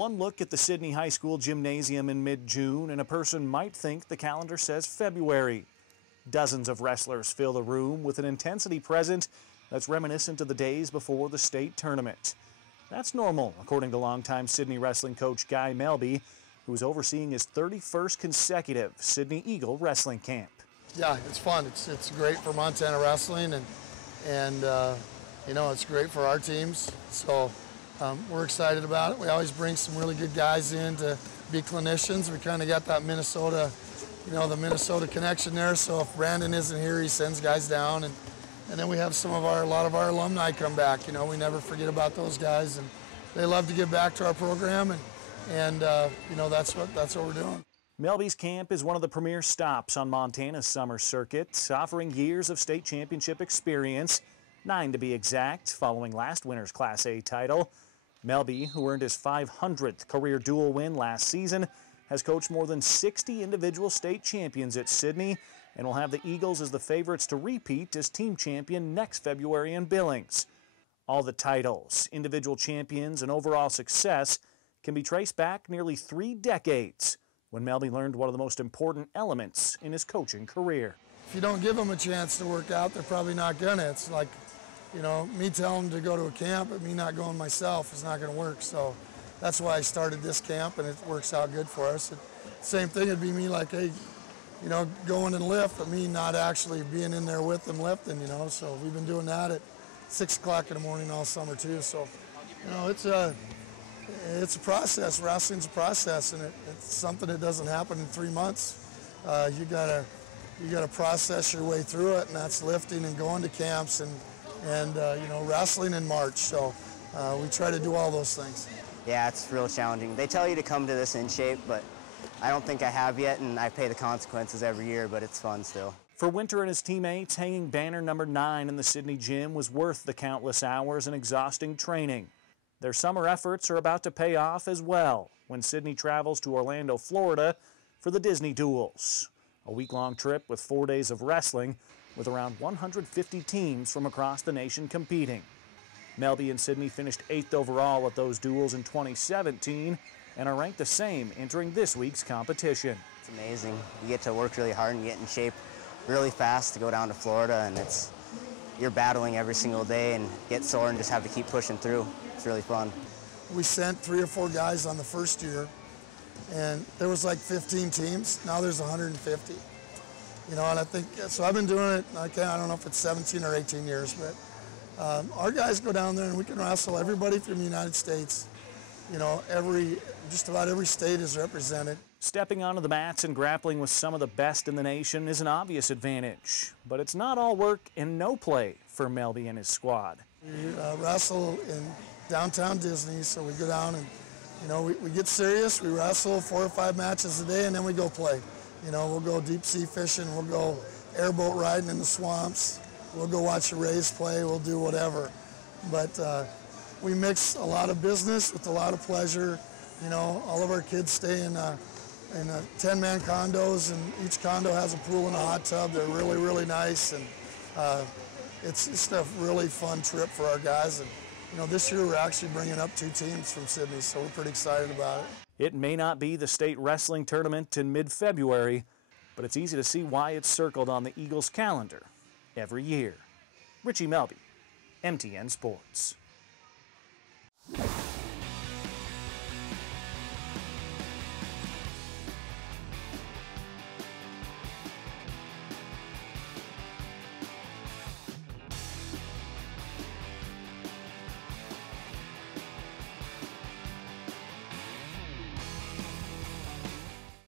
One look at the Sidney High School gymnasium in mid-June, and a person might think the calendar says February. Dozens of wrestlers fill the room with an intensity present that's reminiscent of the days before the state tournament. That's normal, according to longtime Sidney wrestling coach Guy Melby, who is overseeing his 31st consecutive Sidney Eagle wrestling camp. Yeah, it's fun. It's great for Montana wrestling, and you know, it's great for our teams. So we're excited about it. We always bring some really good guys in to be clinicians. We kind of got that Minnesota, you know, the Minnesota connection there. So if Brandon isn't here, he sends guys down, and then we have a lot of our alumni come back. You know, we never forget about those guys, and they love to give back to our program, and you know, that's what we're doing. Melby's camp is one of the premier stops on Montana's summer circuit, offering years of state championship experience, 9 to be exact, following last winter's Class A title. Melby, who earned his 500th career dual win last season, has coached more than 60 individual state champions at Sidney and will have the Eagles as the favorites to repeat as team champion next February in Billings. All the titles, individual champions, and overall success can be traced back nearly 3 decades when Melby learned one of the most important elements in his coaching career. If you don't give them a chance to work out, they're probably not gonna. It's like, you know, me telling them to go to a camp, but me not going myself is not going to work. So that's why I started this camp, and it works out good for us. Same thing would be me like, hey, you know, going and lift, but me not actually being in there with them lifting, you know. So we've been doing that at 6 o'clock in the morning all summer too. So, you know, it's a process. Wrestling's a process, and it's something that doesn't happen in 3 months. You gotta process your way through it, and that's lifting and going to camps and you know, wrestling in March. So we try to do all those things. Yeah, it's real challenging. They tell you to come to this in shape, but I don't think I have yet, and I pay the consequences every year, but it's fun still. For Winter and his teammates, hanging banner number 9 in the Sidney gym was worth the countless hours and exhausting training. Their summer efforts are about to pay off as well when Sidney travels to Orlando, Florida for the Disney Duels, a week-long trip with 4 days of wrestling with around 150 teams from across the nation competing. Melby and Sidney finished 8th overall at those duels in 2017 and are ranked the same entering this week's competition. It's amazing. You get to work really hard and get in shape really fast to go down to Florida, and you're battling every single day and get sore and just have to keep pushing through. It's really fun. We sent 3 or 4 guys on the first year, and there was like 15 teams. Now there's 150. You know, and I think, so I've been doing it, I don't know if it's 17 or 18 years, but our guys go down there and we can wrestle everybody from the United States. You know, just about every state is represented. Stepping onto the mats and grappling with some of the best in the nation is an obvious advantage, but it's not all work and no play for Melby and his squad. We wrestle in downtown Disney, so we go down and, you know, we get serious, we wrestle 4 or 5 matches a day, and then we go play. You know, we'll go deep sea fishing, we'll go airboat riding in the swamps, we'll go watch the Rays play, we'll do whatever. But we mix a lot of business with a lot of pleasure. You know, all of our kids stay in 10-man condos, and each condo has a pool and a hot tub. They're really, really nice, and it's just a really fun trip for our guys. And you know, this year we're actually bringing up 2 teams from Sidney, so we're pretty excited about it. It may not be the state wrestling tournament in mid-February, but it's easy to see why it's circled on the Eagles' calendar every year. Richie Melby, MTN Sports.